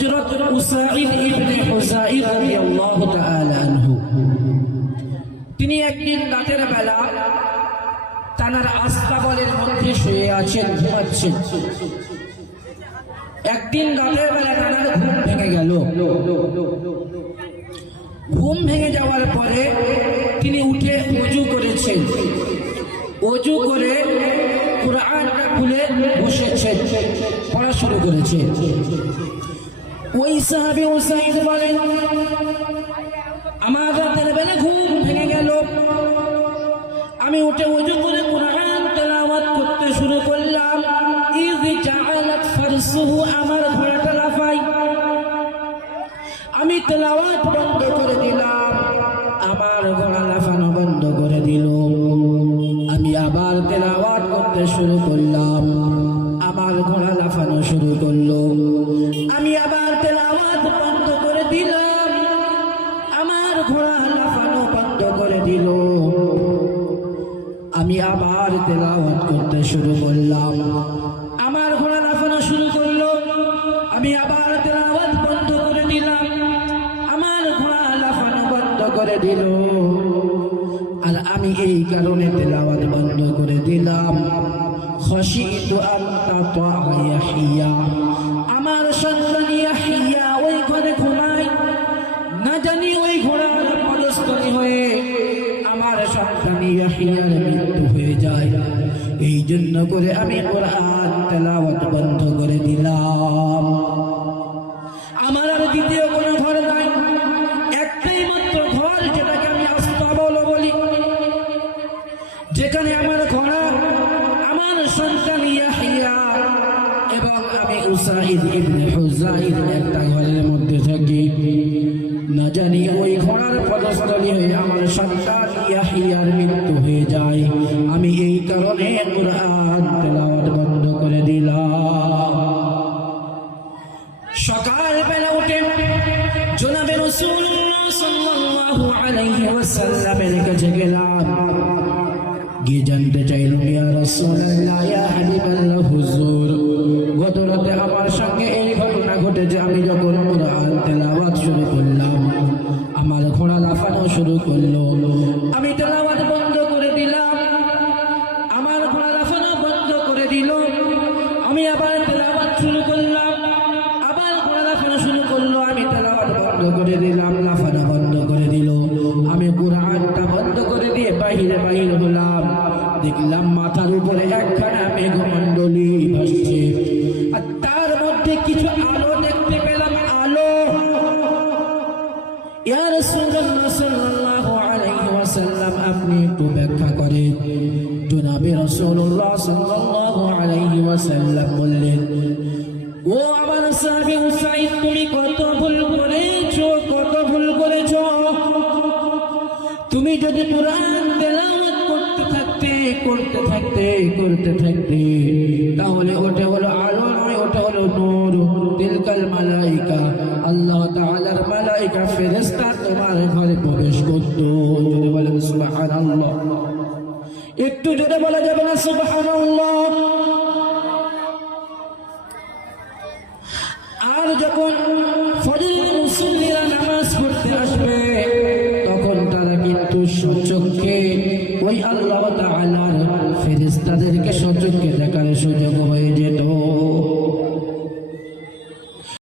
হযরত Usaid ইবনে হুযাইর রাদিয়াল্লাহু তাআলা আনহু তিনি একদিন রাতের বেলা তানার আস্তাবলের মধ্যে শুয়ে আছেন, ঘুমাচ্ছেন। একদিন রাতের বেলা তানার ঘুম ভেঙে গেল। ঘুম ভেঙে যাওয়ার পরে তিনি উঠে ওযু করেছেন। ওযু করে কুরআনটা খুলে বসেছেন, পড়া শুরু করেছেন। ওই সাহাবী উসাইদ বলেন, আমার রাতের বেলা ঘুম ভেঙে গেল, আমি উঠে ওযু করে কুরআন তেলাওয়াত করতে শুরু করলাম। ইয জাআলাত ফারসুহু, আমার ঘোড়াটা লাফাই। আমি তেলাওয়াত বন্ধ করে দিলাম, আমার ঘোড়া লাফানো বন্ধ করে দিল। আমি আবার তেলাওয়াত করতে শুরু করলাম, আমার ঘোড়া লাফানো শুরু করলো। আমি আবার তেলাওয়াত বন্ধ করে দিলাম, আমার ঘোড়া লাফানো বন্ধ করে দিল। আমি আবার তেলাওয়াত করতে শুরু করলাম, আমার ঘোড়া লাফানো শুরু করলো। আমি আবার তেলাওয়াত বন্ধ করে দিলাম, আমার ঘোড়া লাফানো বন্ধ করে দিল। আর আমি এই কারণে তেলাওয়াত বন্ধ করে দিলাম, খাশিতু আন তাতা ইয়াহিয়া, আমার সন্তান ইয়াহিয়া ওই ঘরে ঘুমায়, না জানি ওই ঘোড়ার পদস্থলী হয়ে আমার সন্তান ইয়াহিয়ার মৃত্যু হয়ে যায়। এই জন্য করে আমি কুরআন তেলাওয়াত বন্ধ করে দিলাম। আমার আর দ্বিতীয় কোনো ঘর নাই, একটাই মাত্র ঘর, যেটাকে আমি আস্তাবল বলি, যেখানে আমার ঘোড়া, আমার সন্তান ইয়াহিয়া এবং আমি উসাইদ ইবনে হুযাইর একটা ঘরের মধ্যে থাকি। না জানি ওই ঘোড়ার পদস্থলী হয়ে আমার সন্তান ইয়াহিয়ার মৃত্যু হয়ে যায়। আমি এই কারণে কুরআন তেলাওয়াত বন্ধ করে দিলাম। সকাল বেলা উঠে জনাবে রাসূলুল্লাহ সাল্লাল্লাহু আলাইহি ওয়াসাল্লামের কাছে গেলাম, গিয়ে জানতে চাইলাম, ইয়া রাসূলুল্লাহ, ইয়া হাবিবাল্লাহ হুজুর, গত রাতে আমার সঙ্গে এই ঘটনা ঘটেছে। আমি যখন কুরআন তেলাওয়াত শুরু করলাম, আমার ঘোড়া লাফানো শুরু করলো। আমি তেলাওয়াত বন্ধ করে দিলাম, আমার ঘোড়া লাফানো বন্ধ করে দিল। আমি আবার তেলাওয়াত শুরু করলাম, আবার ঘোড়া লাফানো শুরু করলো। আমি তেলাওয়াত বন্ধ করে দিলাম, লাফানো বন্ধ করে দিল। আমি কুরআনটা বন্ধ করে দিয়ে বাহিরে হলাম। দেখলাম মাথার উপরে একখানা মেঘমণ্ডলী ভাসছে, আর তার মধ্যে কিছু আলো দেখতে পেলাম। আলো। ইয়া রাসূলুল্লাহ সাল্লাল্লাহু আলাইহি ওয়াসাল্লাম, আপনি একটু ব্যাখ্যা করেন। জনাবে রাসূলুল্লাহ সাল্লাল্লাহু আলাইহি ওয়াসাল্লাম বললেন, ও আমার সাহাবী উসাইদ, তুমি কত ভুল করেছো, কত ভুল করেছো। তুমি যদি কুরআন তেলাওয়াত করতে থাকতে তাহলে ওটা হলো আলো নয়, ওটা হলো নূর। তিলকাল মালাইকা, আল্লাহ তাআলার মালাইকা ফেরেশতা তোমার ঘরে প্রবেশ করতো। যদি বলেন সুবহানাল্লাহ, একটু জোরে বলা যাবে না সুবহানাল্লাহ? আর যখন ফজরের মুসল্লিরা নামাজ পড়তে আসবে, তখন তারা কিন্তু সচক্ষে ওই আল্লাহ তাআলার ফেরেশতাদেরকে সচক্ষে দেখার সুযোগ হয়ে